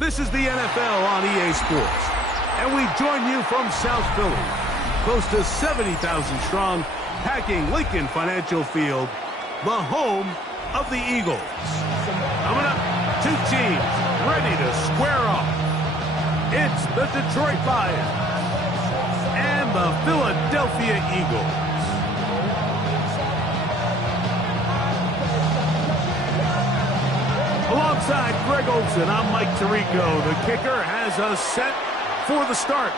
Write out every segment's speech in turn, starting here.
This is the NFL on EA Sports, and we join you from South Philly, close to 70,000 strong, packing Lincoln Financial Field, the home of the Eagles. Coming up, two teams ready to square off. It's the Detroit Lions and the Philadelphia Eagles. Alongside Greg Olson, I'm Mike Tirico. The kicker has us set for the start.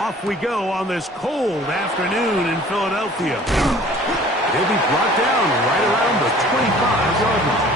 Off we go on this cold afternoon in Philadelphia. He'll be brought down right around the 25-yard line.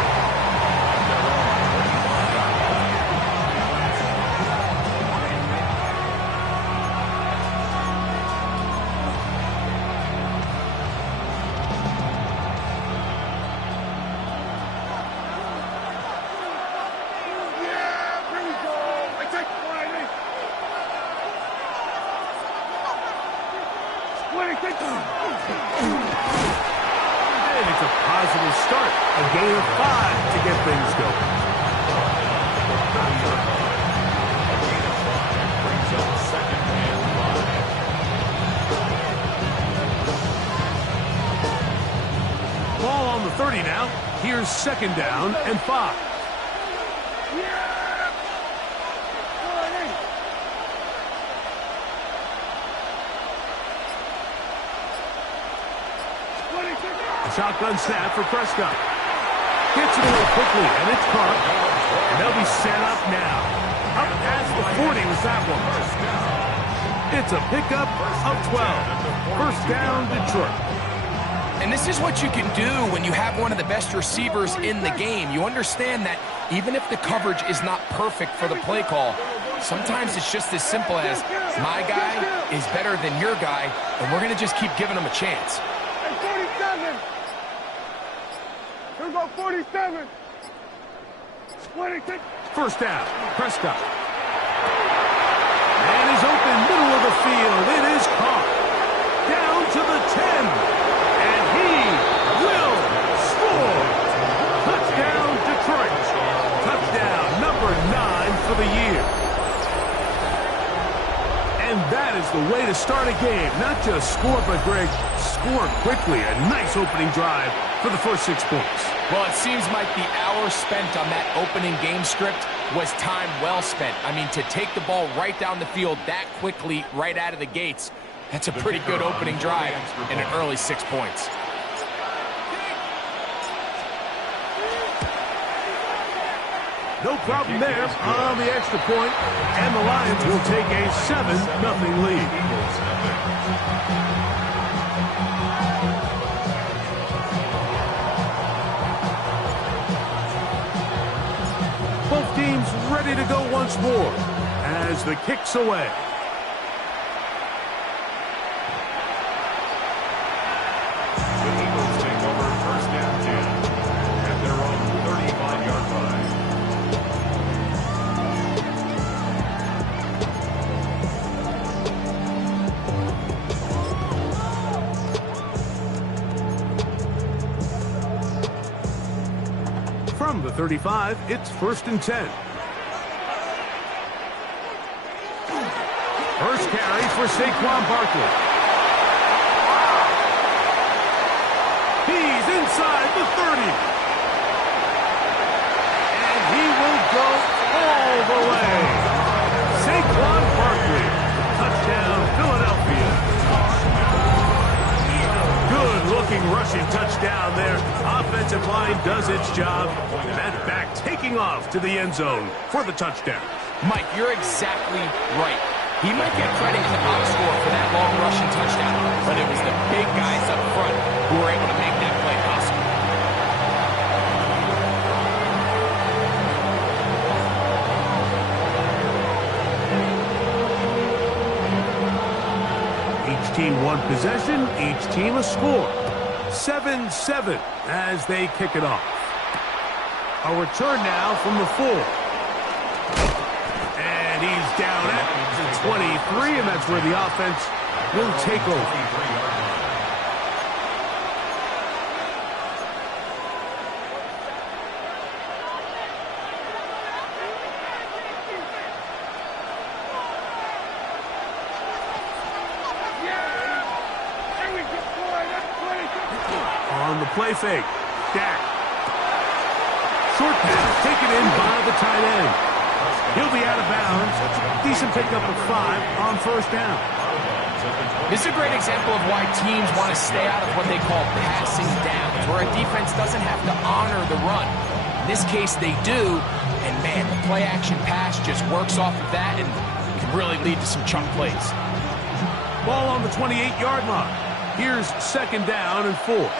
And it's a positive start. A gain of 5 to get things going. Ball on the 30 now. Here's second down and 5. Shotgun snap for Prescott. Gets it away quickly, and it's caught. And they'll be set up now. Up past the 40 was that one. It's a pickup of 12. First down, Detroit. And this is what you can do when you have one of the best receivers in the game. You understand that even if the coverage is not perfect for the play call, sometimes it's just as simple as my guy is better than your guy, and we're going to just keep giving him a chance. 47. 26. First down, Prescott. And he's open, middle of the field. It is caught. Down to the 10. And he That is the way to start a game. Not just score, but, Greg, score quickly. A nice opening drive for the first 6 points. Well, it seems like the hour spent on that opening game script was time well spent. I mean, to take the ball right down the field that quickly, right out of the gates, that's a pretty good opening drive and an early 6 points. No problem there on the extra point, and the Lions will take a 7-0 lead. Both teams ready to go once more as the kick's away. The Eagles take over first down 10 at their own 35-yard line. From the 35, it's 1st and 10. First carry for Saquon Barkley. He's inside the 30. And he will go all the way. Saquon Barkley. Touchdown, Philadelphia. Good-looking rushing touchdown there. Offensive line does its job. That back taking off to the end zone for the touchdown. Mike, you're exactly right. He might get credit in the box score for that long rushing touchdown, but it was the big guys up front who were able to make that play possible. Each team one possession, each team a score. 7-7 as they kick it off. A return now from the 4. And he's down at the 23, and that's where the offense will take over. On the play fake, Dak. Short pass taken in by the tight end. He'll be out of bounds. Decent pickup of 5 on first down. This is a great example of why teams want to stay out of what they call passing downs, where a defense doesn't have to honor the run. In this case, they do, and man, the play-action pass just works off of that and can really lead to some chunk plays. Ball on the 28-yard line. Here's 2nd down and 4.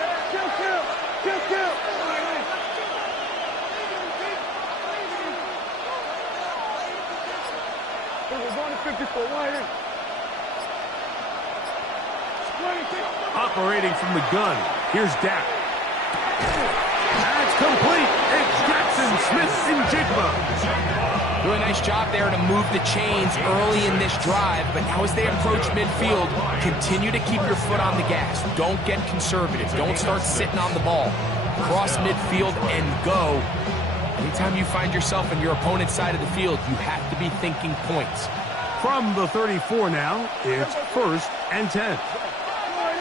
Operating from the gun, here's Dak. That's complete. It's Jackson Smith and Jigba. Really nice job there to move the chains early in this drive, but now as they approach midfield, continue to keep your foot on the gas. Don't get conservative. Don't start sitting on the ball. Cross midfield and go. Anytime you find yourself on your opponent's side of the field, you have to be thinking points. From the 34 now, it's 1st and 10.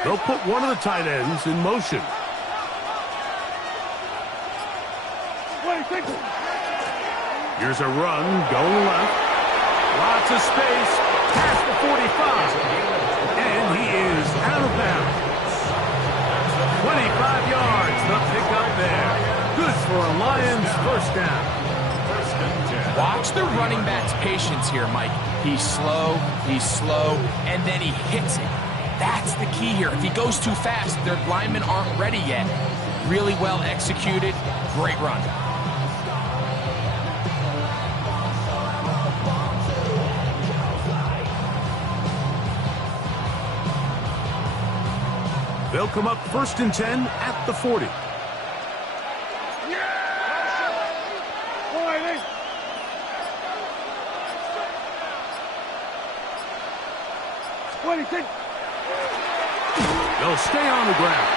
They'll put one of the tight ends in motion. Here's a run going left. Lots of space past the 45. And he is out of bounds. 25 yards, the pickup there. Good for a Lions first down. Watch the running back's patience here, Mike. He's slow, and then he hits it. That's the key here. If he goes too fast, their linemen aren't ready yet. Really well executed. Great run. They'll come up 1st and 10 at the 40. They'll stay on the ground.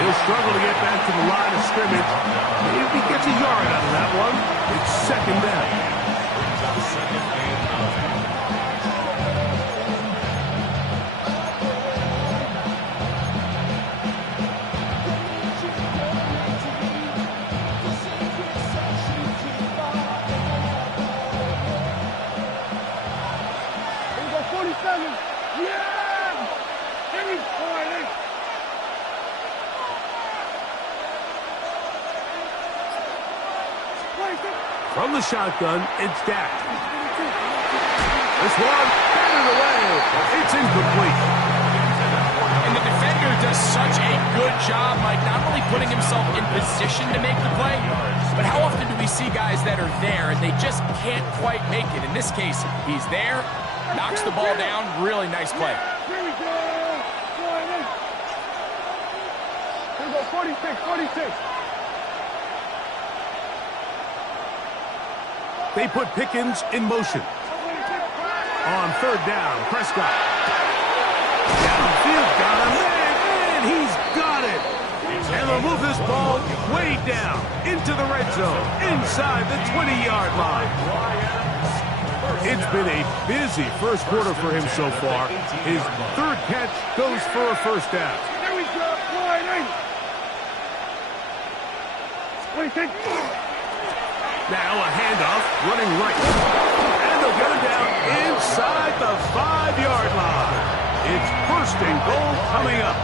He'll struggle to get back to the line of scrimmage. If he gets a yard out of that one, it's 2nd down. From the shotgun, it's Dak. This one, batted away. It's incomplete. And the defender does such a good job, Mike, not only putting himself in position to make the play, but how often do we see guys that are there and they just can't quite make it? In this case, he's there, knocks the ball down, really nice play. Here we go. 46, 46. They put Pickens in motion. On third down, Prescott. Downfield, got him, and he's got it. And they'll move this ball way down into the red zone, inside the 20-yard line. It's been a busy first quarter for him so far. His third catch goes for a first down. Here we go. 26. Now a handoff, running right. And they'll get him down inside the 5-yard line. It's first and goal coming up.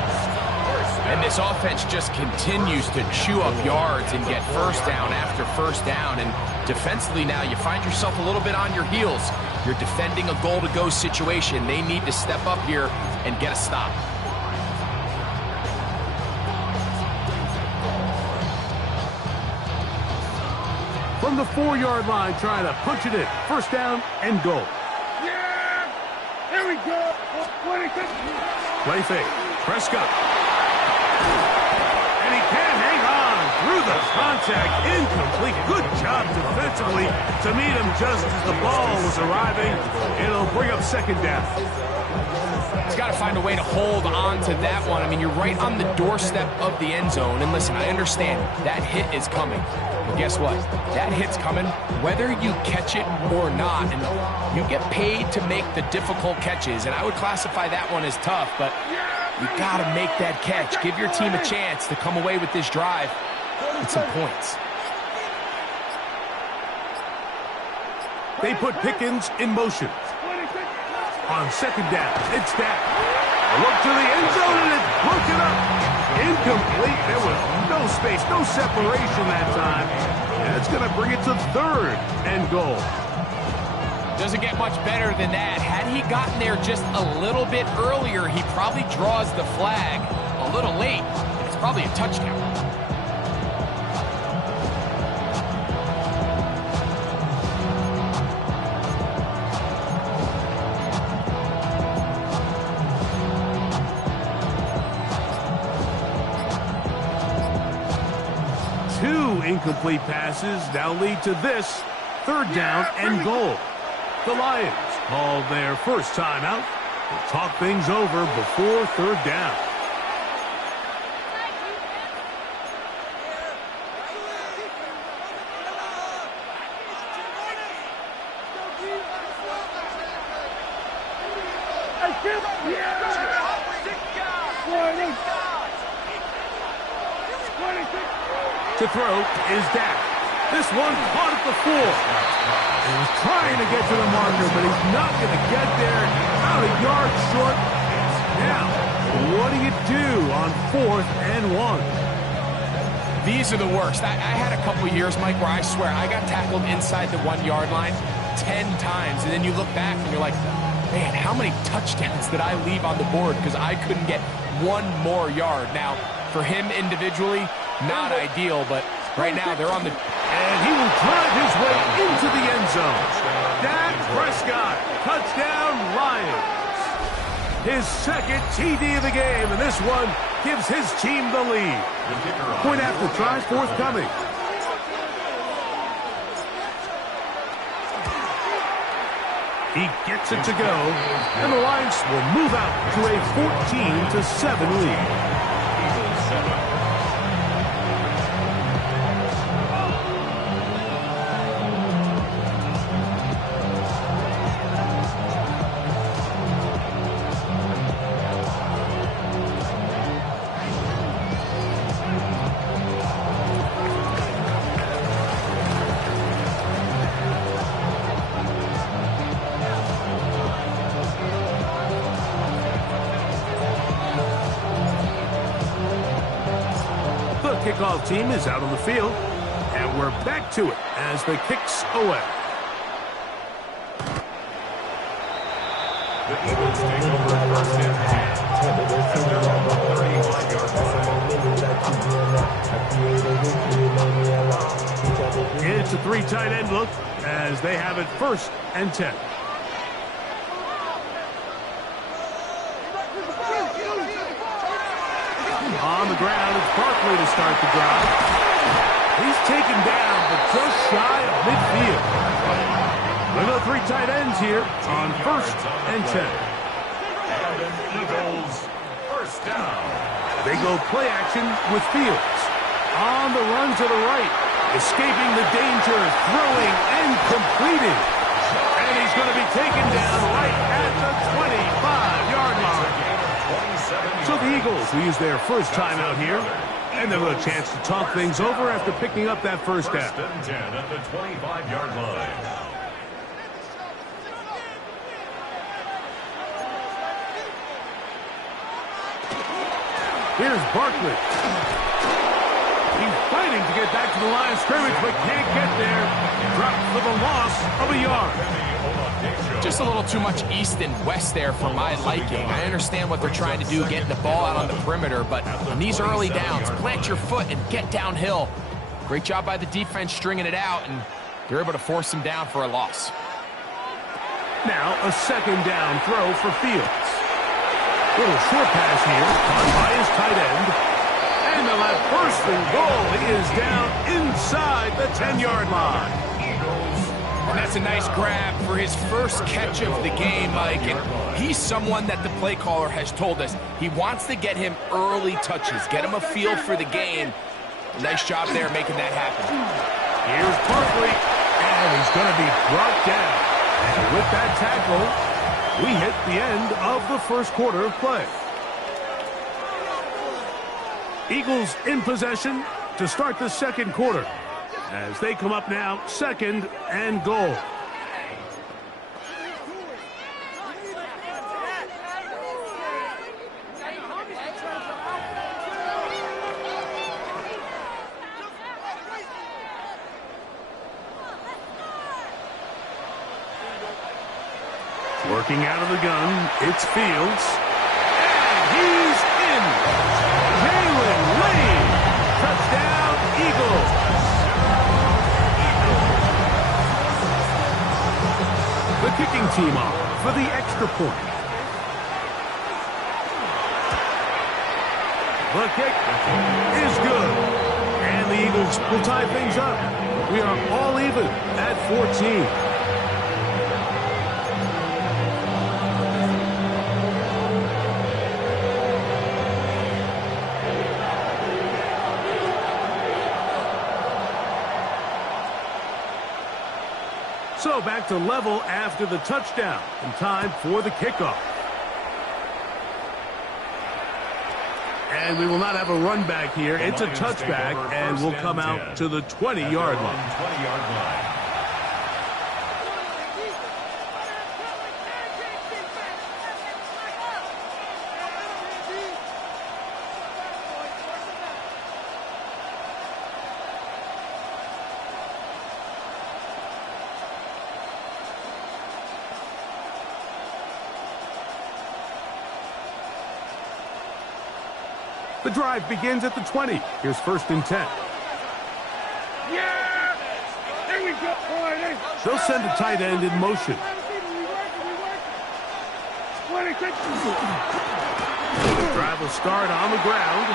And this offense just continues to chew up yards and get first down after first down. And defensively now, you find yourself a little bit on your heels. You're defending a goal-to-go situation. They need to step up here and get a stop. From the 4-yard line, trying to punch it in. First down and goal. Yeah! Here we go. 26. Play fake. Prescott. And he can't hang on through the contact. Incomplete. Good job defensively to meet him just as the ball was arriving. It'll bring up second down. He's got to find a way to hold on to that one. I mean, you're right on the doorstep of the end zone. And listen, I understand that hit is coming. But guess what? That hit's coming whether you catch it or not. And you get paid to make the difficult catches. And I would classify that one as tough, but you got to make that catch. Give your team a chance to come away with this drive with some points. They put Pickens in motion. On second down, it's Dak. A look to the end zone, and it's broken up. Incomplete. There was no space, no separation that time. And it's going to bring it to third and goal. Doesn't get much better than that. Had he gotten there just a little bit earlier, he probably draws the flag a little late, and it's probably a touchdown. Two incomplete passes now lead to this third down and goal. The Lions called their first timeout to talk things over before third down. To throw is Dak. This one caught at the 4. He was trying to get to the marker, but he's not going to get there. About a yard short. Now, what do you do on 4th and 1? These are the worst. I had a couple years, Mike, where I swear I got tackled inside the 1-yard line 10 times. And then you look back and you're like, man, how many touchdowns did I leave on the board because I couldn't get one more yard? Now, for him individually, not ideal, but right now they're on the... And he will drive his way into the end zone. Dak Prescott, touchdown Lions. His second TD of the game, and this one gives his team the lead. Point after try forthcoming. He gets it to go, and the Lions will move out to a 14-7 lead. kickoff team is out on the field. And we're back to it as the kick's away. The Eagles take over first and 10 at their own 35-yard line. It's a three tight end look as they have it first and 10. On the ground, it's Barkley to start the drive. He's taken down, but just shy of midfield. We'll go three tight ends here on first and 10. Eagles first down. They go play action with Fields. On the run to the right, escaping the danger, throwing and completing. And he's going to be taken down right at the 25-yard line. So the Eagles will use their first timeout here, and they'll have a chance to talk things over after picking up that first down. First and 10 at the 25-yard line. Here's Barkley. He's fighting to get back to the line of scrimmage, but can't get there. Dropped for the loss of a yard. Just a little too much east and west there for my liking. I understand what they're trying to do, getting the ball out on the perimeter, but on these early downs, plant your foot and get downhill. Great job by the defense stringing it out, and they're able to force him down for a loss. Now a second down throw for Fields. Little short pass here, caught by his tight end. And the left first and goal is down inside the 10-yard line. And that's a nice grab for his first catch of the game, Mike. And he's someone that the play caller has told us he wants to get him early touches, get him a feel for the game. Nice job there making that happen. Here's Barkley, and he's going to be brought down. And with that tackle, we hit the end of the first quarter of play. Eagles in possession to start the second quarter as they come up now second and goal. Working out of the gun, it's Fields. And he's in. Jalen Lane. Touchdown, Eagles. The kicking team off for the extra point. The kick is good. And the Eagles will tie things up. We are all even at 14. So back to level after the touchdown, and time for the kickoff. And we will not have a run back here. It's a touchback, and we'll come out to the 20-yard line. 20-yard line. The drive begins at the 20. Here's first and 10. Yeah! There we go. They'll send a tight end in motion. 26. The drive will start on the ground.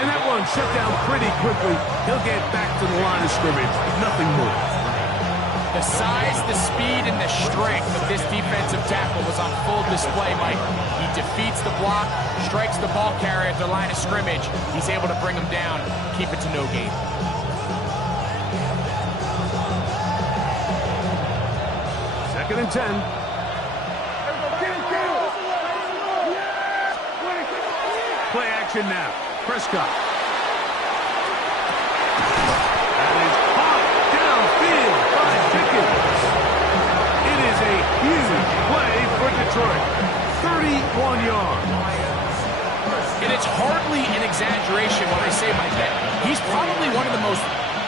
And that one shut down pretty quickly. He'll get back to the line of scrimmage. Nothing more. The size, the speed, and the strength of this defensive tackle was on full display, Mike. He defeats the block, strikes the ball carrier at the line of scrimmage. He's able to bring him down, keep it to no gain. Second and 10. Play action now. Prescott. That is caught downfield by Pickens. It is a huge play for Detroit. 31 yards. And it's hardly an exaggeration when I say my bet. He's probably one of the most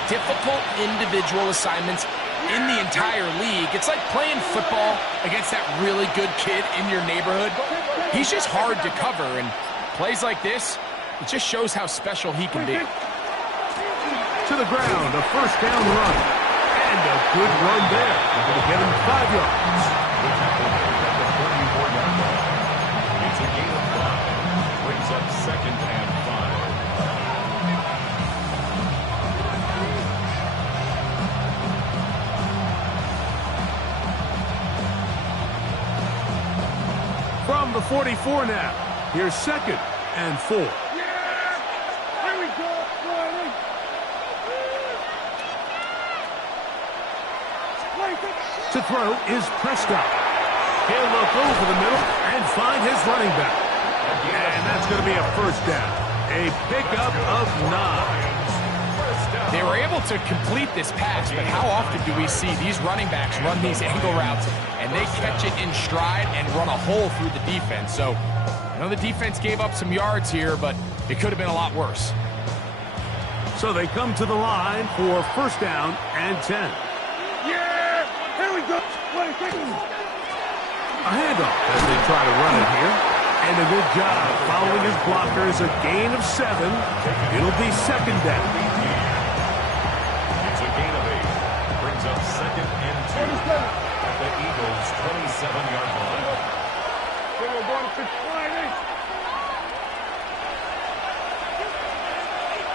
difficult individual assignments in the entire league. It's like playing football against that really good kid in your neighborhood. He's just hard to cover, and plays like this, it just shows how special he can be. To the ground, a first down run. And a good run there. They're going to get him 5 yards. It's a gain of 5. Brings up 2nd and 5. From the 44 now. Here's 2nd and 4. Yeah! Here we go, boy. To throw is Prescott. He'll look over the middle and find his running back. And that's going to be a first down. A pickup of 9. They were able to complete this pass, but how often do we see these running backs run these angle routes and they catch it in stride and run a hole through the defense? So I know the defense gave up some yards here, but it could have been a lot worse. So they come to the line for first down and 10. Yeah! Here we go. A handoff as they try to run it here. And a good job following his blockers. A gain of 7. It'll be 2nd down. It's a gain of 8. Brings up 2nd and 2 at the Eagles' 27-yard line. We're going to flying in.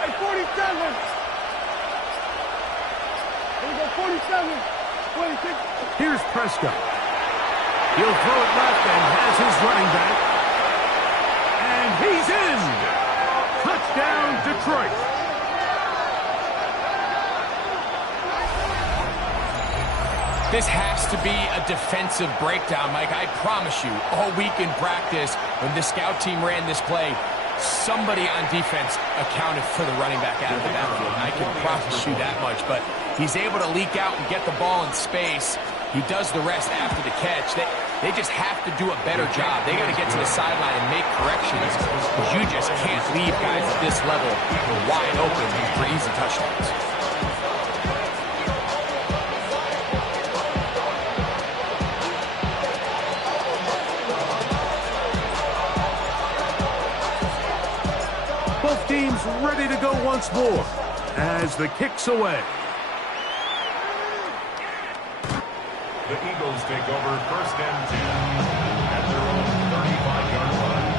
Hey, 47. Here we go, 47. 26. Here's Prescott. He'll throw it left and has his running back. And he's in. Touchdown, Detroit. This has to be a defensive breakdown, Mike. I promise you, all week in practice, when the scout team ran this play, somebody on defense accounted for the running back out of the backfield. I can promise you that much, but he's able to leak out and get the ball in space. He does the rest after the catch. They just have to do a better job. They got to get to the sideline and make corrections, because you just can't leave guys at this level wide open for easy touchdowns. Both teams ready to go once more as the kick's away. The Eagles take over first and 10 at their own 35-yard line.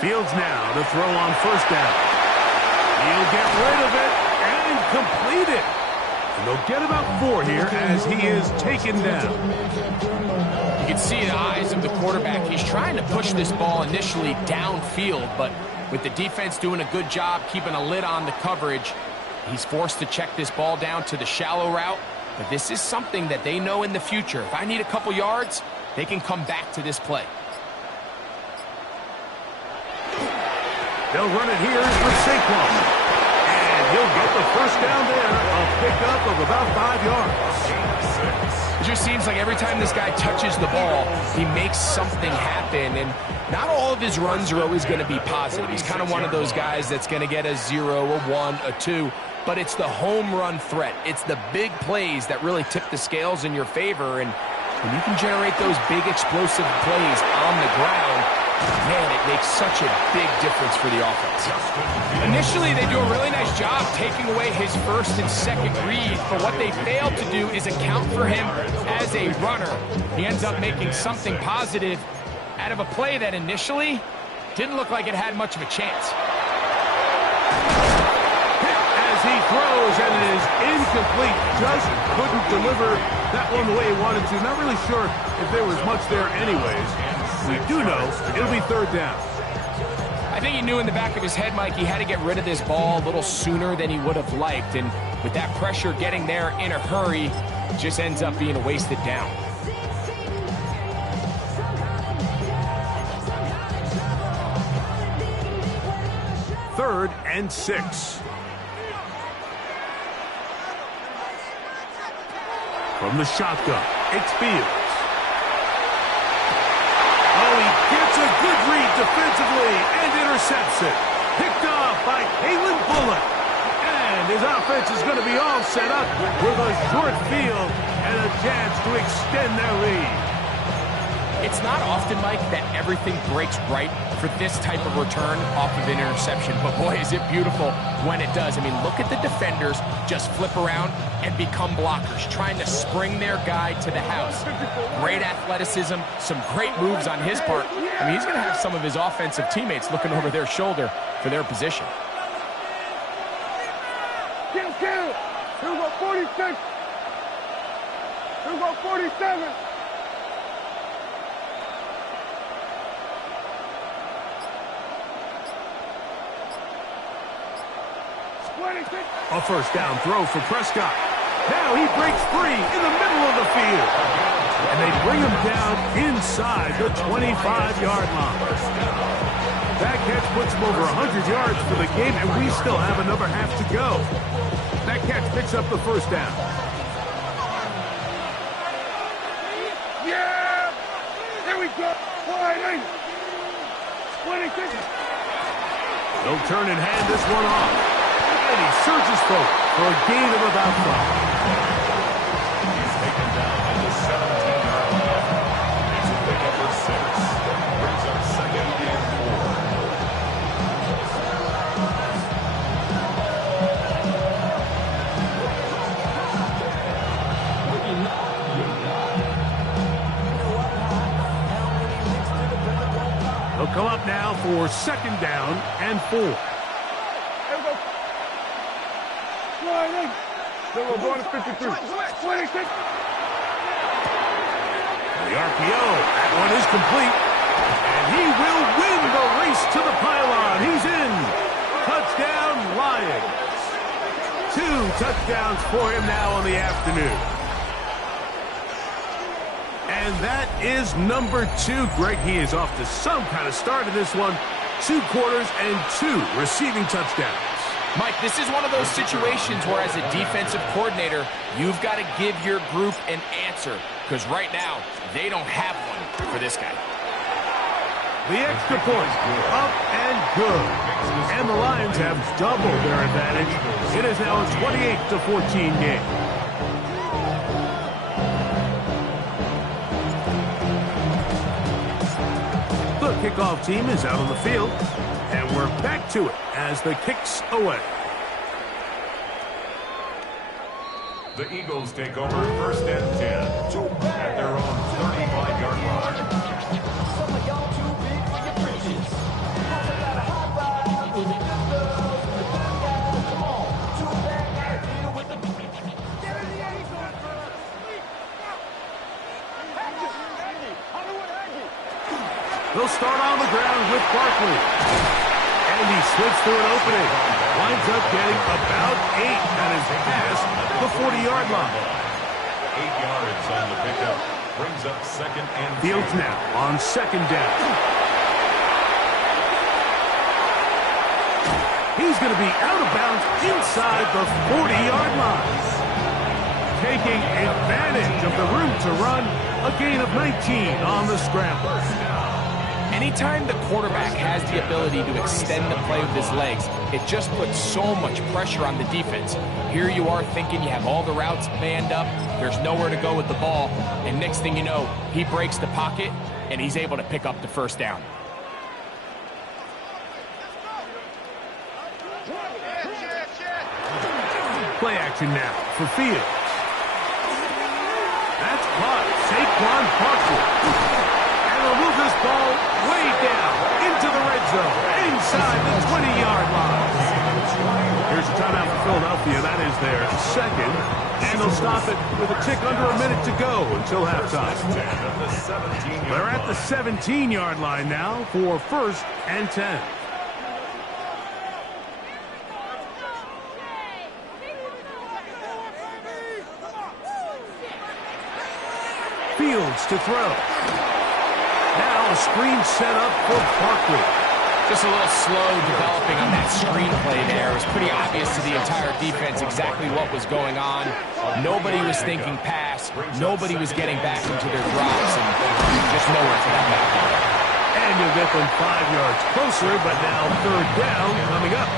Fields now to throw on first down. He'll get rid of it and complete it. And they'll get about 4 here as he is taken down. You can see the eyes of the quarterback. He's trying to push this ball initially downfield, but with the defense doing a good job keeping a lid on the coverage, he's forced to check this ball down to the shallow route. But this is something that they know in the future. If I need a couple yards, they can come back to this play. They'll run it here for Saquon. And he'll get the first down there. A pickup of about 5 yards. It just seems like every time this guy touches the ball, he makes something happen. And not all of his runs are always going to be positive. He's kind of one of those guys that's going to get a 0, a 1, a 2. But it's the home run threat. It's the big plays that really tip the scales in your favor. And when you can generate those big explosive plays on the ground, man, it makes such a big difference for the offense. Initially, they do a really nice job taking away his first and second read, but what they failed to do is account for him as a runner. He ends up making something positive out of a play that initially didn't look like it had much of a chance. As he throws, and it is incomplete. Just couldn't deliver that one the way he wanted to. Not really sure if there was much there anyways. We do know it'll be 3rd down. I think he knew in the back of his head, Mike, he had to get rid of this ball a little sooner than he would have liked. And with that pressure getting there in a hurry, it just ends up being a wasted down. 3rd and 6. From the shotgun, it's Fields. Oh, he gets a good read defensively and intercepts it. Picked off by Kalen Bullock. And his offense is going to be all set up with a short field and a chance to extend their lead. It's not often, Mike, that everything breaks right for this type of return off of an interception. But boy, is it beautiful when it does. I mean, look at the defenders just flip around and become blockers, trying to spring their guy to the house. Great athleticism, some great moves on his part. I mean, he's going to have some of his offensive teammates looking over their shoulder for their position. Kill. Here we go, 46. Here we go, 47. A first down throw for Prescott. Now he breaks free in the middle of the field. And they bring him down inside the 25-yard line. That catch puts him over 100 yards for the game, and we still have another half to go. That catch picks up the first down. Yeah! Here we go. Wide 26. They'll turn and hand this one off. And he surges forward for a gain of about 5. He's taken down at the 17-yard line. It's a pickup for 6. Brings up 2nd and 4. They'll come up now for 2nd down and 4. Then we're going to 53. 26. The RPO, that one is complete. And he will win the race to the pylon. He's in. Touchdown, Lions. 2 touchdowns for him now on the afternoon. And that is number 2. Greg, he is off to some kind of start in this one. 2 quarters and 2 receiving touchdowns. Mike, this is one of those situations where as a defensive coordinator, you've got to give your group an answer. Because right now, they don't have one for this guy. The extra point, up and good. And the Lions have doubled their advantage. It is now a 28-14 game. The kickoff team is out on the field. And we're back to it as the kick's away. The Eagles take over 1st and 10 at their own 35-yard line. Some of y'all too big for your britches. I got a hot ride with the good girls and the good guys. Come on, too bad I deal with the. Get in the end zone. They'll start on the ground with Barkley. And he slips through an opening. Winds up getting about 8. That is past the 40-yard line. 8 yards on the pickup. Brings up 2nd and 2. Fields now on 2nd down. He's going to be out of bounds inside the 40-yard line. Taking advantage of the room to run. A gain of 19 on the scramble. Anytime the quarterback has the ability to extend the play with his legs, it just puts so much pressure on the defense. Here you are thinking you have all the routes manned up, there's nowhere to go with the ball, and next thing you know, he breaks the pocket, and he's able to pick up the first down. Play action now for Fields. That's caught. Saquon Barkley. And he'll move this ball way down into the red zone, inside the 20-yard line. Here's a timeout for Philadelphia. That is their 2nd. And they'll stop it with a tick under a minute to go until halftime. They're at the 17-yard line now for 1st and 10. Fields to throw. Now a screen set up for Barkley. Just a little slow developing on that screenplay there. It was pretty obvious to the entire defense exactly what was going on. Nobody was thinking pass. Nobody was getting back into their drops, and just nowhere for that back. And you'll get them 5 yards closer, but now third down coming up.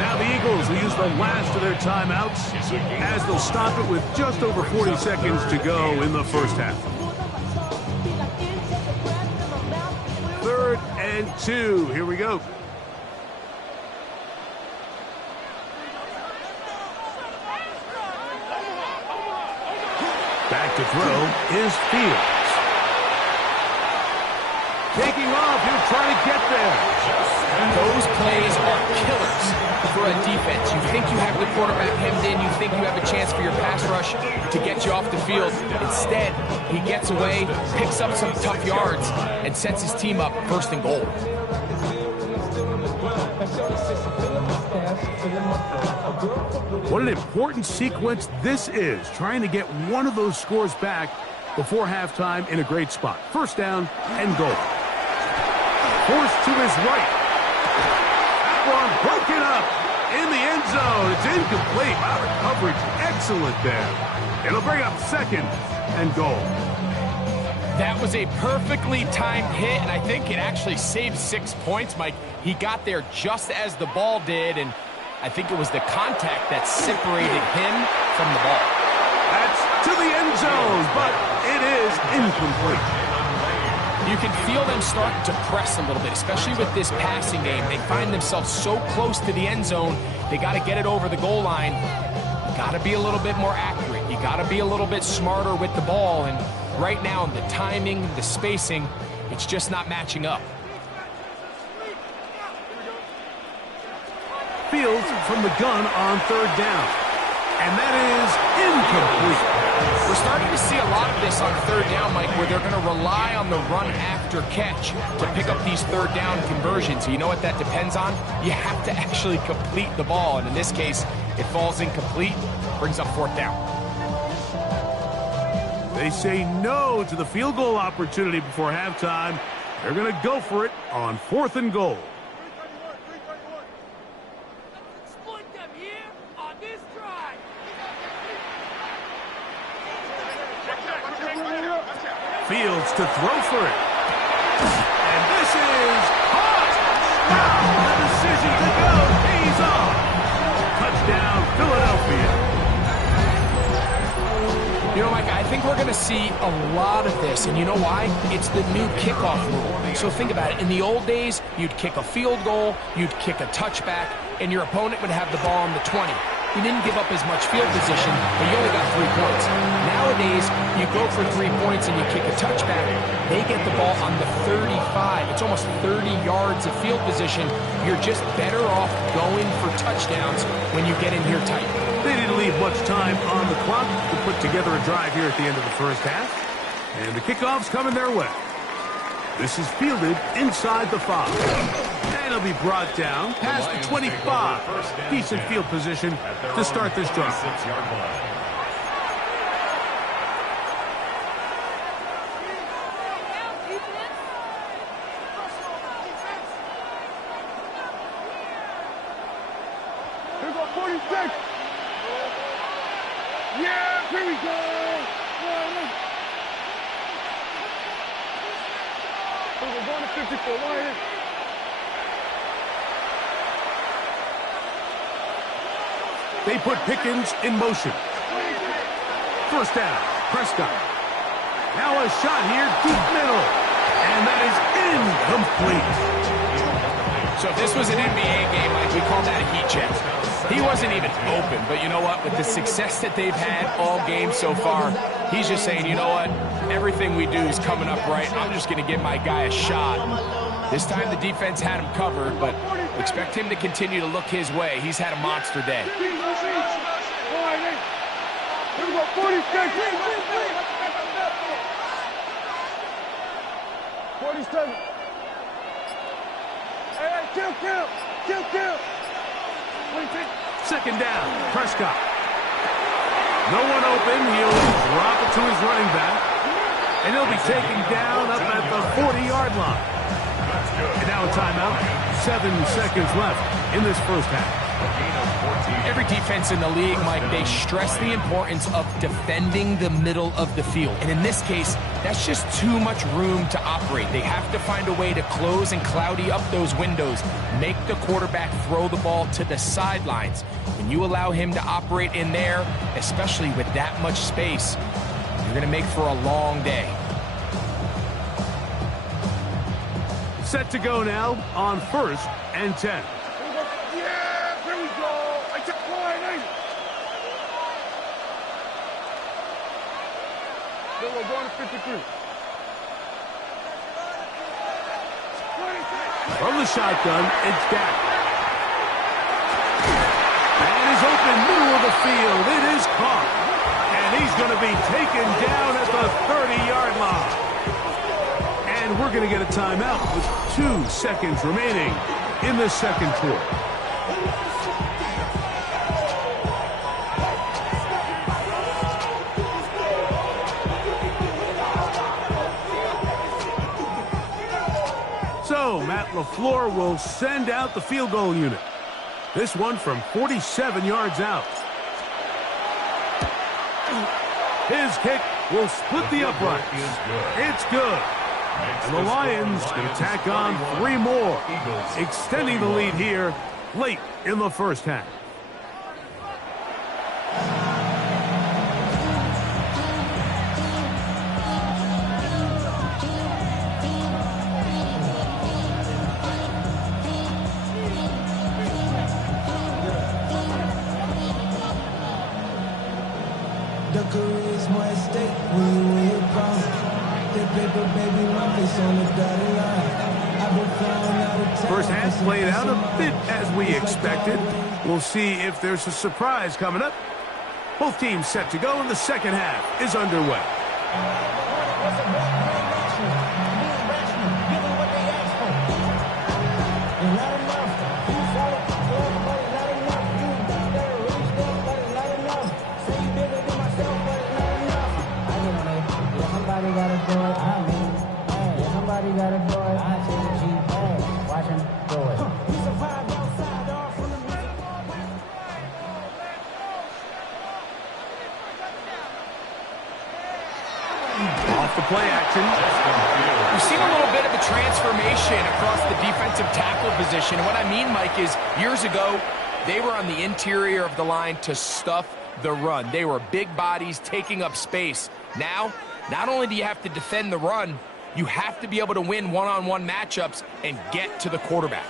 Now the Eagles will use the last of their timeouts as they'll stop it with just over 40 seconds to go in the first half. 3rd and 2. Here we go. Back to throw is Fields. Taking off, he'll try to get there. Those plays are killers for a defense. You think you have the quarterback hemmed in. You think you have a chance for your pass rush to get you off the field. Instead, he gets away, picks up some tough yards, and sets his team up 1st and goal. What an important sequence this is, trying to get one of those scores back before halftime in a great spot. 1st down and goal. Forced to his right. That one broken up in the end zone. It's incomplete. Wow, the coverage excellent there. It'll bring up 2nd and goal. That was a perfectly timed hit, and I think it actually saved 6 points, Mike. He got there just as the ball did, and I think it was the contact that separated him from the ball. That's to the end zone, but it is incomplete. You can feel them starting to press a little bit, especially with this passing game. They find themselves so close to the end zone, they got to get it over the goal line. You got to be a little bit more accurate. You got to be a little bit smarter with the ball, and right now, the timing, the spacing, it's just not matching up. Fields from the gun on 3rd down. And that is incomplete. We're starting to see a lot of this on 3rd down, Mike, where they're going to rely on the run after catch to pick up these 3rd down conversions. You know what that depends on? You have to actually complete the ball, and in this case, it falls incomplete, brings up 4th down. They say no to the field goal opportunity before halftime. They're going to go for it on 4th and goal. Split them here on this drive. Fields to throw for it. And this is caught. Wow, the decision to go pays off. Touchdown, Philadelphia. You know, Mike, I think we're going to see a lot of this, and you know why? It's the new kickoff rule. So think about it. In the old days, you'd kick a field goal, you'd kick a touchback, and your opponent would have the ball on the 20. You didn't give up as much field position, but you only got 3 points. Nowadays, you go for 3 points and you kick a touchback, they get the ball on the 35. It's almost 30 yards of field position. You're just better off going for touchdowns when you get in here tight. They didn't leave much time on the clock to put together a drive here at the end of the first half. And the kickoff's coming their way. This is fielded inside the 5. And it'll be brought down past the 25. Decent field position to start this drive. Here go 46. Yeah, here we go. We're going to 54. One. They put Pickens in motion. 1st down, Prescott. Now a shot here, deep middle. And that is incomplete. So if this was an NBA game, like we call that a heat check. He wasn't even open, but you know what? With the success that they've had all game so far, he's just saying, you know what? Everything we do is coming up right. I'm just going to give my guy a shot. This time the defense had him covered, but expect him to continue to look his way. He's had a monster day. Here we go 46. 47. Hey, kill. 2nd down, Prescott. No one open. He'll drop it to his running back. And he'll be taken down up at the 40-yard line. And now a timeout. 7 seconds left in this first half. Every defense in the league, Mike, they stress the importance of defending the middle of the field. And in this case, that's just too much room to operate. They have to find a way to close and cloudy up those windows, make the quarterback throw the ball to the sidelines. When you allow him to operate in there, especially with that much space, you're going to make for a long day. Set to go now on 1st and 10. Yeah, here we go. I took point. Then we're going to 53. From the shotgun, it's Dak. And is open middle of the field. It is caught. And he's going to be taken down at the 30-yard line. And we're going to get a timeout with 2 seconds remaining in the second quarter. So, Matt LaFleur will send out the field goal unit. This one from 47 yards out. His kick will split the uprights. It's good. And the Lions going to tack on 3 more, extending the lead here late in the first half. The career's more at stake when you win your crown. The paper, baby, my face on the dotted line. I've been flying out of town. First half played out a bit as we expected. We'll see if there's a surprise coming up. Both teams set to go, and the second half is underway. Somebody gotta do it. I mean, hey, somebody gotta do it. I take a G, hey, watch him do it. Off the play action. We've seen a little bit of a transformation across the defensive tackle position. And what I mean, Mike, is years ago, they were on the interior of the line to stuff the run. They were big bodies taking up space. Now, not only do you have to defend the run, you have to be able to win one-on-one matchups and get to the quarterback.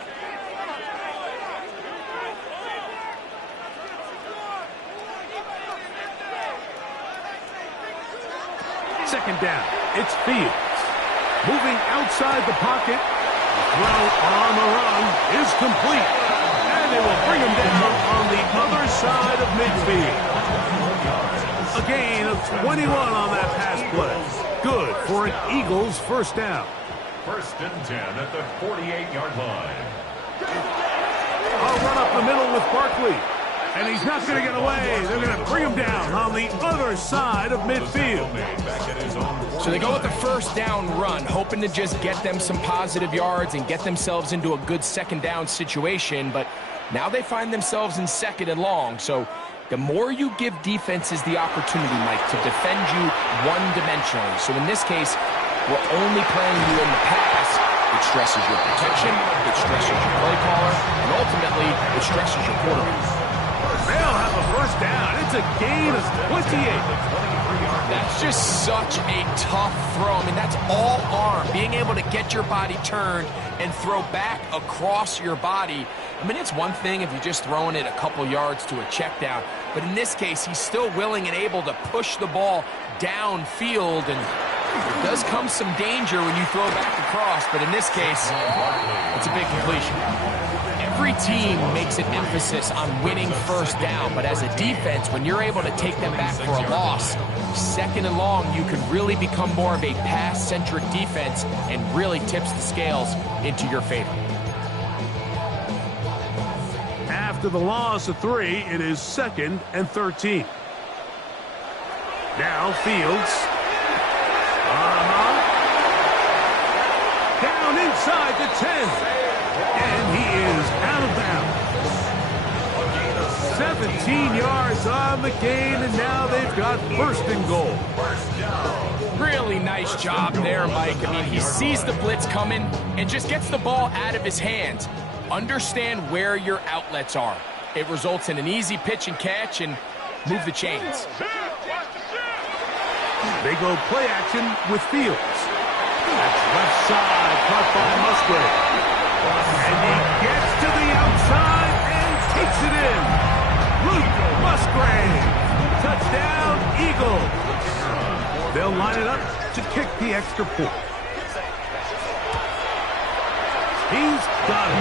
Second down, it's Fields. Moving outside the pocket. Throw on the run is complete. And they will bring him down on the other side of midfield. A gain of 21 on that pass play. Good for an Eagles first down. 1st and 10 at the 48-yard line. A run up the middle with Barkley. And he's not going to get away. They're going to bring him down on the other side of midfield. So they go with the first down run, hoping to just get them some positive yards and get themselves into a good second down situation. But now they find themselves in 2nd and long. So the more you give defenses the opportunity, Mike, to defend you one-dimensionally. So in this case, we're only playing you in the pass. It stresses your protection, it stresses your play caller, and ultimately, it stresses your quarterback. They'll have a first down. It's a gain of 28. That's just such a tough throw. I mean, that's all arm. Being able to get your body turned and throw back across your body. I mean, it's one thing if you're just throwing it a couple yards to a check down. But in this case, he's still willing and able to push the ball downfield. And there does come some danger when you throw back across. But in this case, it's a big completion. Every team makes an emphasis on winning first down, but as a defense, when you're able to take them back for a loss, 2nd and long, you can really become more of a pass-centric defense and really tips the scales into your favor. After the loss of 3, it is 2nd and 13. Now Fields. Down down inside the 10. And he is out of bounds. 17 yards on the gain, and now they've got first and goal. Really nice job there, Mike. I mean, he sees the blitz coming and just gets the ball out of his hands. Understand where your outlets are. It results in an easy pitch and catch and move the chains. They go play action with Fields. That's left side, caught by Musgrave. And he gets to the outside and takes it in. Luke Musgrave. Touchdown, Eagles. They'll line it up to kick the extra point. He's got it.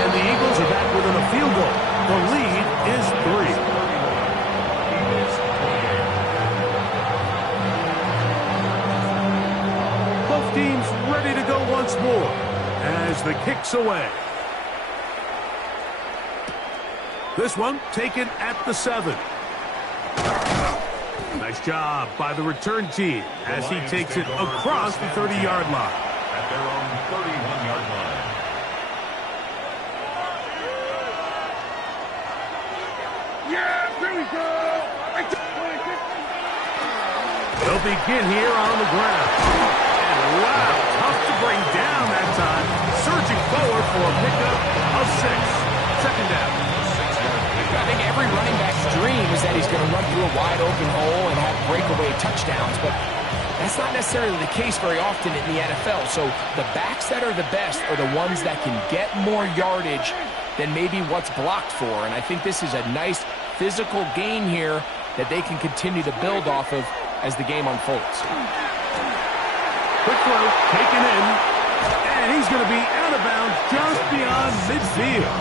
And the Eagles are back within a field goal. The lead is 3. Both teams ready to go once more as the kick's away. This one taken at the 7. Nice job by the return team as he takes it across the 30-yard line. At their own 31-yard line. Yeah, here we go. They'll begin here on the ground. And wow, tough to bring down that time. Surging forward for a pickup of 6. Second down. I think every running back's dream is that he's going to run through a wide open hole and have breakaway touchdowns, but that's not necessarily the case very often in the NFL. So the backs that are the best are the ones that can get more yardage than maybe what's blocked for. And I think this is a nice physical gain here that they can continue to build off of as the game unfolds. Quick throw, taken in, and he's going to be out of bounds just beyond midfield.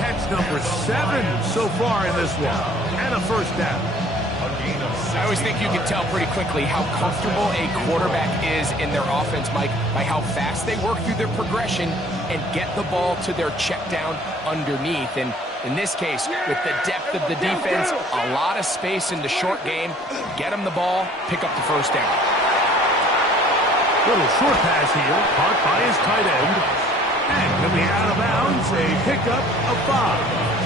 Catch number 7 so far in this one, and a first down. I always think you can tell pretty quickly how comfortable a quarterback is in their offense, Mike, by how fast they work through their progression and get the ball to their check down underneath. And in this case, with the depth of the defense, a lot of space in the short game, get them the ball, pick up the first down. Little short pass here, caught by his tight end. And he'll be out of bounds, a pickup of 5.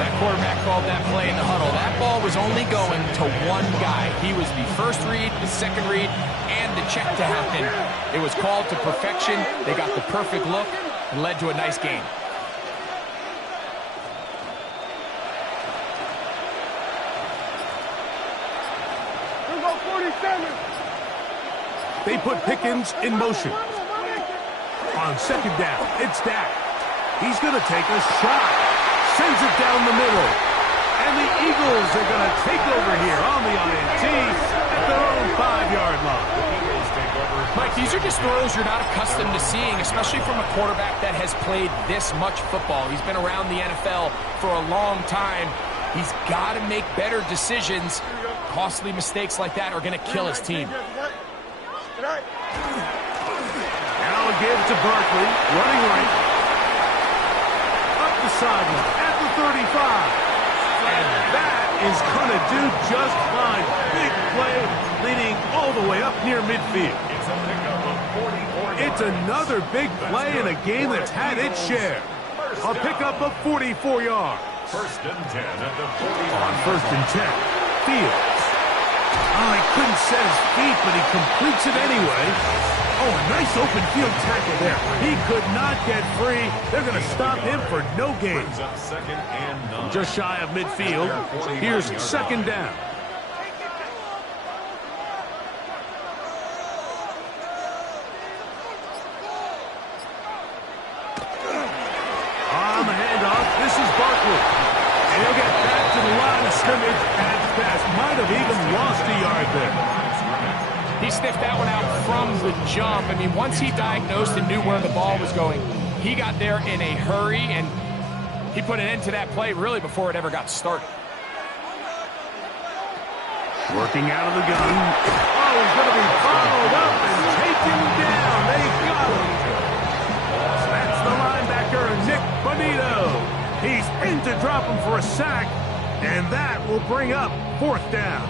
That quarterback called that play in the huddle. That ball was only going to one guy. He was the first read, the second read, and the check to happen. It was called to perfection. They got the perfect look and led to a nice game. Here go 47. They put Pickens in motion. On second down, it's Dak. He's going to take a shot. Sends it down the middle. And the Eagles are going to take over here on the INT at their own 5-yard line. Mike, these are just throws you're not accustomed to seeing, especially from a quarterback that has played this much football. He's been around the NFL for a long time. He's got to make better decisions. Costly mistakes like that are going to kill his team. Now a give to Barkley, running right. Up the sideline at the 35. And that is going to do just fine. Big play leading all the way up near midfield. It's another big play in a game that's had its share. A pickup of 44 yards. First and 10 at the 40. On first and 10, Fields. Oh, he couldn't set his feet, but he completes it anyway. Oh, a nice open field tackle there. He could not get free. They're going to stop him for no gain. Second and 9. Just shy of midfield. Here's second down. On the handoff, this is Barkley. And he'll get back to the line of scrimmage as fast. Might have even lost a yard there. He sniffed that one out from the jump. I mean, once he diagnosed and knew where the ball was going, he got there in a hurry, and he put an end to that play really before it ever got started. Working out of the gun. Oh, he's going to be followed up and taken down. They got him. That's the linebacker, Nick Bonito. He's in to drop him for a sack. And that will bring up 4th down.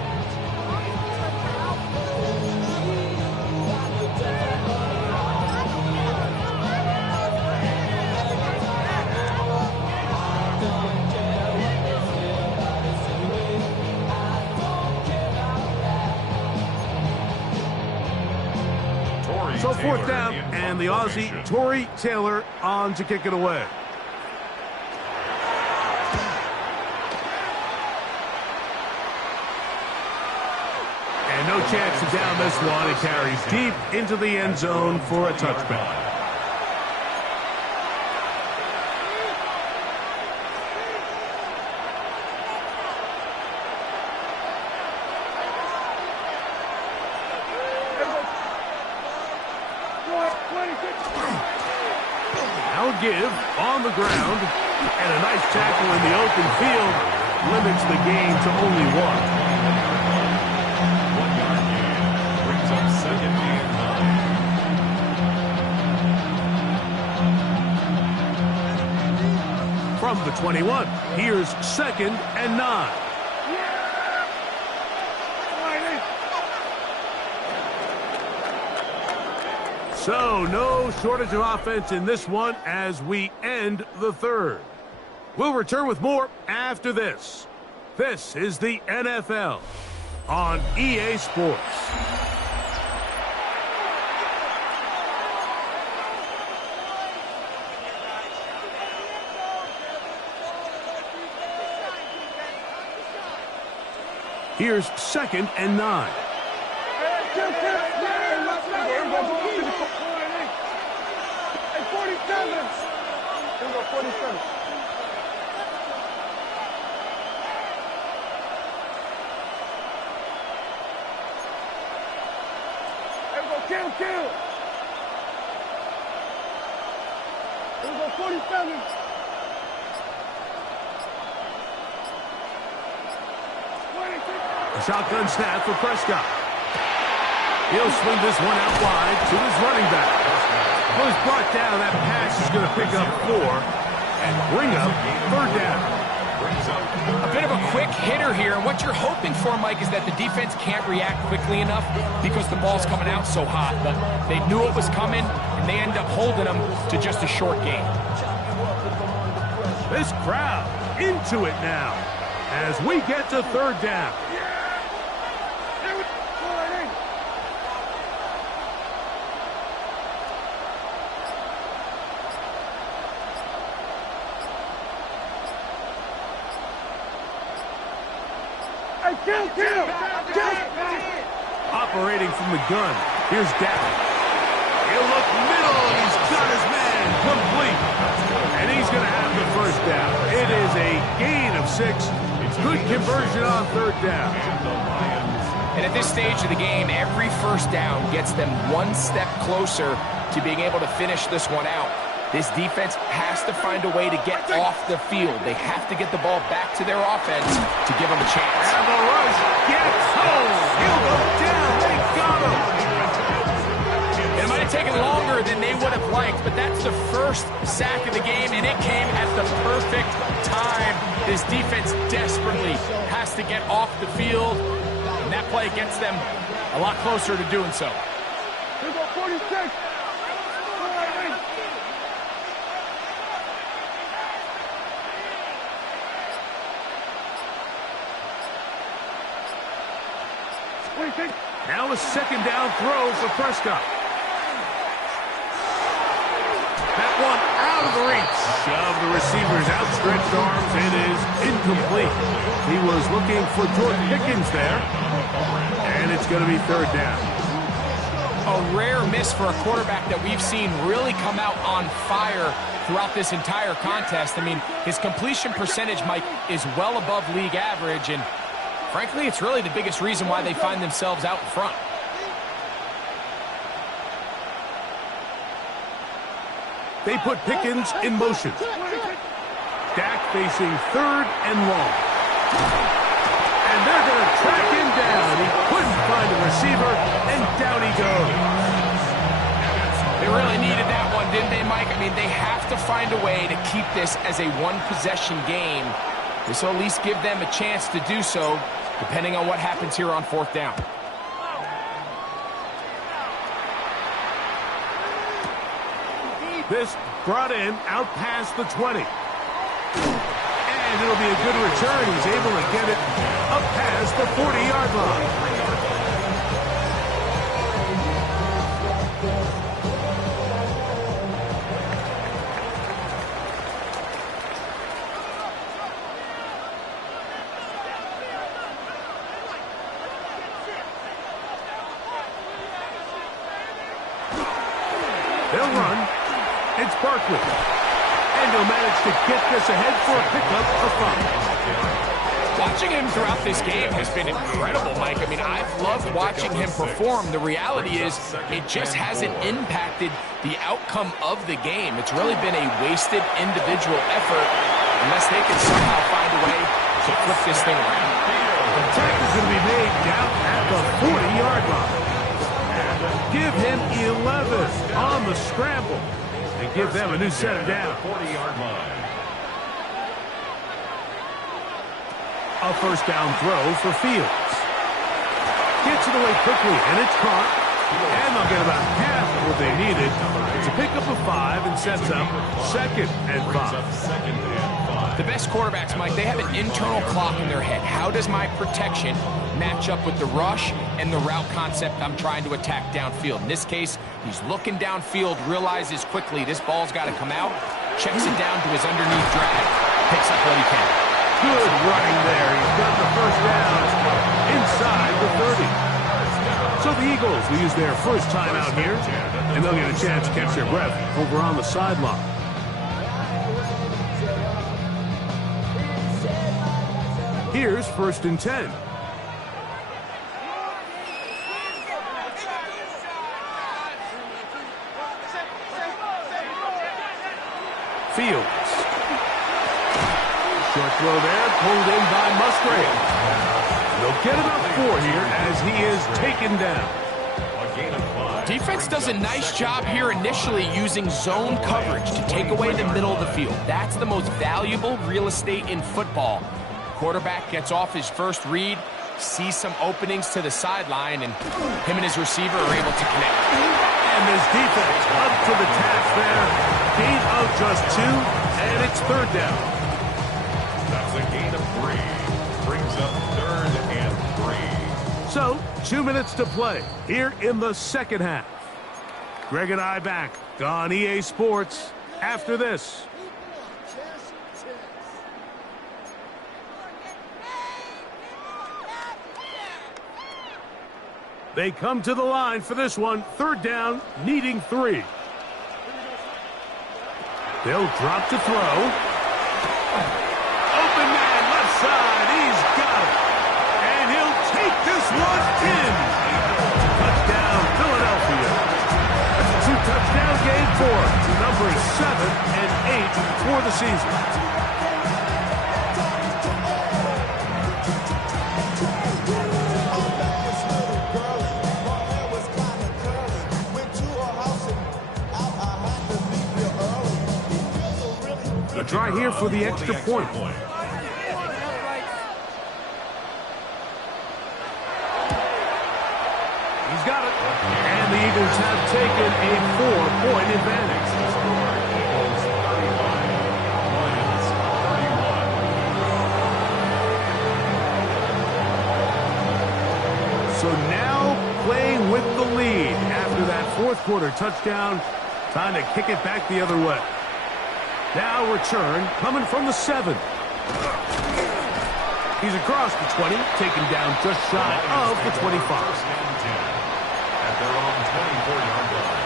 So 4th down, and the Aussie, Torrey Taylor, on to kick it away. And no chance to down this one. It carries deep into the end zone for a touchback. Now give on the ground, and a nice tackle in the open field limits the game to only 1. 1 yard gain brings up 2nd and 9. From the 21, here's 2nd and 9. So, no shortage of offense in this one as we end the 3rd. We'll return with more after this. This is the NFL on EA Sports. Here's 2nd and 9. 47. Kill. Here we go, 47. A shotgun snap for Prescott. He'll swing this one out wide to his running back. Was brought down. That pass is going to pick up 4 and bring up 3rd down. A bit of a quick hitter here, and what you're hoping for, Mike, is that the defense can't react quickly enough because the ball's coming out so hot. But they knew it was coming, and they end up holding them to just a short gain. This crowd into it now as we get to 3rd down. Kill. Operating from the gun, here's Dak. He'll look middle, and he's got his man complete. And he's going to have the 1st down. It is a gain of 6. Good conversion on 3rd down. And at this stage of the game, every 1st down gets them 1 step closer to being able to finish this one out. This defense has to find a way to get off the field. They have to get the ball back to their offense to give them a chance. And the rush gets home. He'll go down. They got him. It might have taken longer than they would have liked, but that's the 1st sack of the game, and it came at the perfect time. This defense desperately has to get off the field, and that play gets them a lot closer to doing so. Here we go, 46. Now a 2nd down throw for Prescott. That one out of the reach of the receiver's outstretched arms. It is incomplete. He was looking for Jordan Pickens there, and it's going to be 3rd down. A rare miss for a quarterback that we've seen really come out on fire throughout this entire contest. I mean, his completion percentage, Mike, is well above league average, and frankly, it's really the biggest reason why they find themselves out in front. They put Pickens in motion. Dak facing 3rd and long. And they're going to track him down. He couldn't find a receiver, and down he goes. They really needed that one, didn't they, Mike? I mean, they have to find a way to keep this as a 1-possession game This will at least give them a chance to do so, depending on what happens here on 4th down. This brought in out past the 20. And it'll be a good return. He's able to get it up past the 40-yard line. They'll run. It's Barkley. And he'll manage to get this ahead for a pickup of 5. Watching him throughout this game has been incredible, Mike. I mean, I've loved watching him perform. The reality is it just hasn't impacted the outcome of the game. It's really been a wasted individual effort unless they can somehow find a way to flip this thing around. The tackle is going to be made down at the 40-yard line. Give him 11 on the scramble and give them a new set of down. 40-yard line. A first down throw for Fields. Gets it away quickly, and it's caught. And they'll get about half of what they needed. It's a pickup of 5 and sets up 2nd and 5. The best quarterbacks, Mike, they have an internal clock in their head. How does my protection match up with the rush and the route concept I'm trying to attack downfield? In this case, he's looking downfield, realizes quickly this ball's got to come out, checks it down to his underneath drag, picks up what he can. Good running there. He's got the first down inside the 30. So the Eagles will use their first time out here, and they'll get a chance to catch their breath over on the sideline. Here's 1st and 10. Fields. Short throw there, pulled in by Musgrave. They'll get about 4 here as he is taken down. Defense does a nice job here initially using zone coverage to take away the middle of the field. That's the most valuable real estate in football. Quarterback gets off his first read, sees some openings to the sideline, and him and his receiver are able to connect. And this defense up to the task there. Gain of just 2, and it's 3rd down. That's a gain of 3. Brings up 3rd and 3. So, 2 minutes to play here in the second half. Greg and I back on EA Sports after this. They come to the line for this one. 3rd down, needing 3. They'll drop to throw. Open man, left side. He's got it. And he'll take this one in. Touchdown, Philadelphia. That's a 2-touchdown game for numbers 7 and 8 for the season. A try here for the extra point. He's got it. And the Eagles have taken a 4-point advantage. So now playing with the lead after that 4th quarter touchdown. Time to kick it back the other way. Now return coming from the 7. He's across the 20, taken down just shy of the 25. At their own 24-yard line.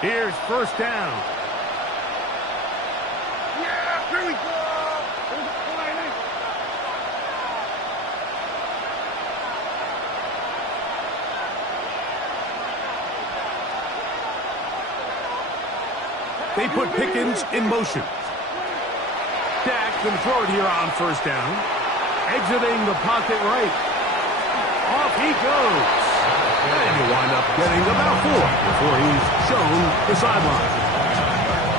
Here's 1st down. Yeah, here we go. There's a flying. They put Pickens in motion. Dak going to throw it here on 1st down. Exiting the pocket right. Off he goes. And he'll wind up getting about 4 before he's shown the sideline.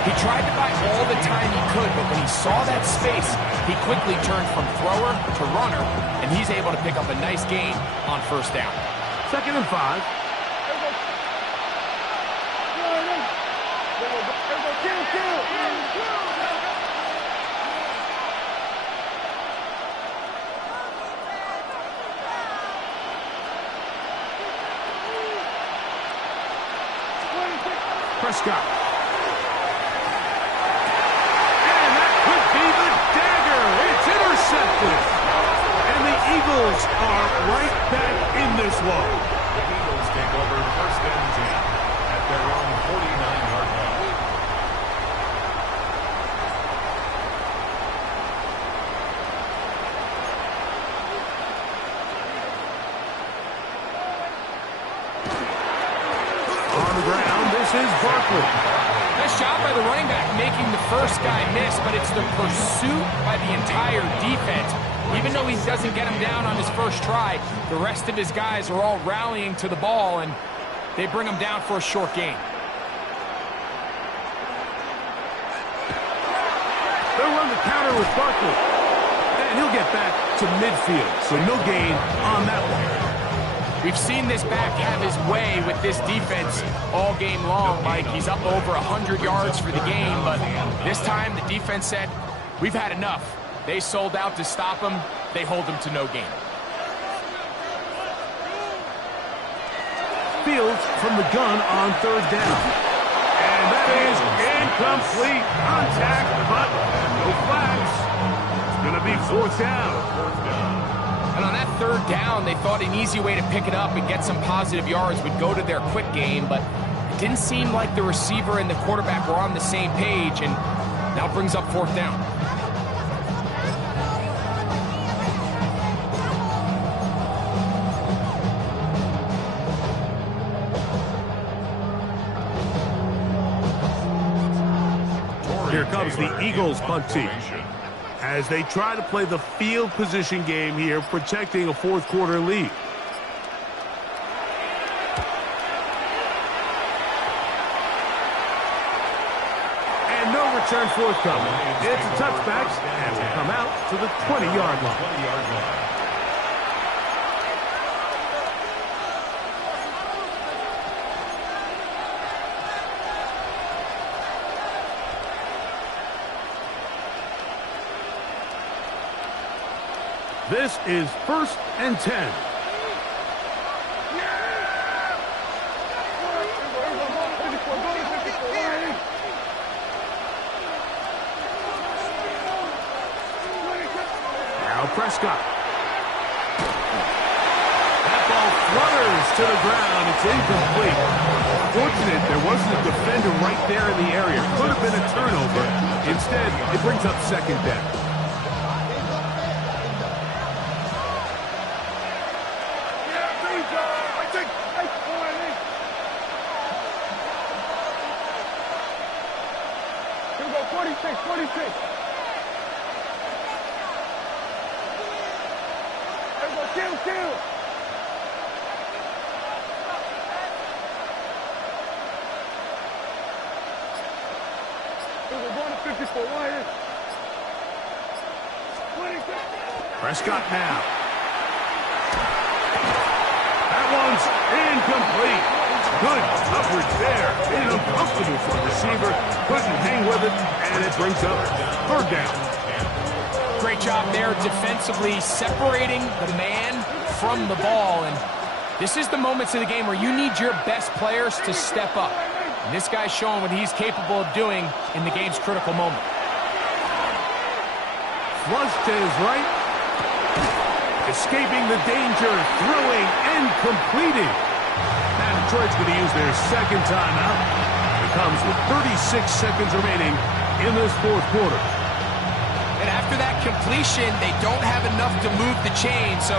He tried to buy all the time he could, but when he saw that space, he quickly turned from thrower to runner, and he's able to pick up a nice gain on first down. 2nd and 5. Prescott. And that could be the dagger. It's intercepted. And the Eagles are right back in this one. The Eagles take over 1st and 10 at their own 49-yard line. On the ground, this is Barkley. Nice job by the running back making the first guy miss, but it's the pursuit by the entire defense. Even though he doesn't get him down on his first try, the rest of his guys are all rallying to the ball, and they bring him down for a short gain. They'll run the counter with Barkley. And he'll get back to midfield, so no gain on that one. We've seen this back have his way with this defense all game long, Mike. He's up over 100 yards for the game, but this time the defense said, we've had enough. They sold out to stop him. They hold him to no gain. Fields from the gun on 3rd down. And that is incomplete contact, but no flags. It's going to be 4th down. And on that 3rd down, they thought an easy way to pick it up and get some positive yards would go to their quick game, but it didn't seem like the receiver and the quarterback were on the same page, and now brings up 4th down. Here comes the Eagles punt team as they try to play the field position game here, protecting a 4th quarter lead. And no return forthcoming. It's a touchback and will come out to the 20-yard line. This is 1st and 10. Now Prescott. That ball flutters to the ground. It's incomplete. Fortunate there wasn't a defender right there in the area. Could have been a turnover. Instead, it brings up 2nd down. Prescott now. That one's incomplete. Good coverage there. Made it uncomfortable for the receiver. Couldn't hang with it, and it brings up 3rd down. Great job there defensively, separating the man from the ball. And this is the moments of the game where you need your best players to step up. And this guy's showing what he's capable of doing in the game's critical moment. Flush to his right. Escaping the danger, throwing and completing. Now Detroit's going to use their 2nd timeout. It comes with 36 seconds remaining in this 4th quarter. And after that completion, they don't have enough to move the chain, so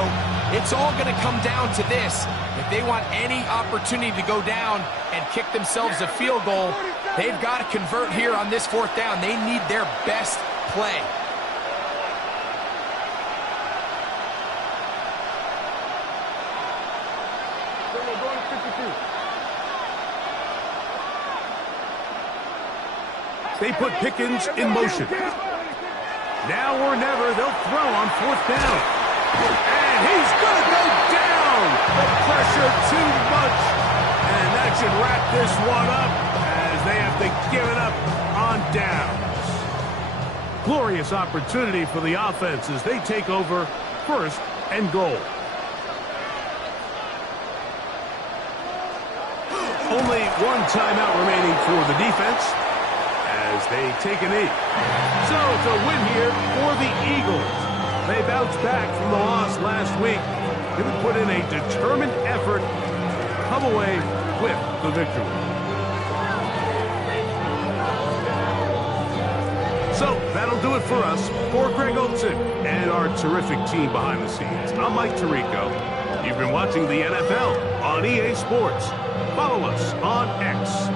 it's all going to come down to this. If they want any opportunity to go down and kick themselves a field goal, they've got to convert here on this 4th down. They need their best play. They put Pickens in motion. Now or never, they'll throw on 4th down. And he's going to go down. The pressure too much. And that should wrap this one up as they have to give it up on downs. Glorious opportunity for the offense as they take over 1st and goal. Only one timeout remaining for the defense as they take a knee. So it's a win here for the Eagles. They bounced back from the loss last week. They would put in a determined effort, come away with the victory. So that'll do it for us. For Greg Olson and our terrific team behind the scenes, I'm Mike Tirico. You've been watching the NFL on EA Sports. Follow us on X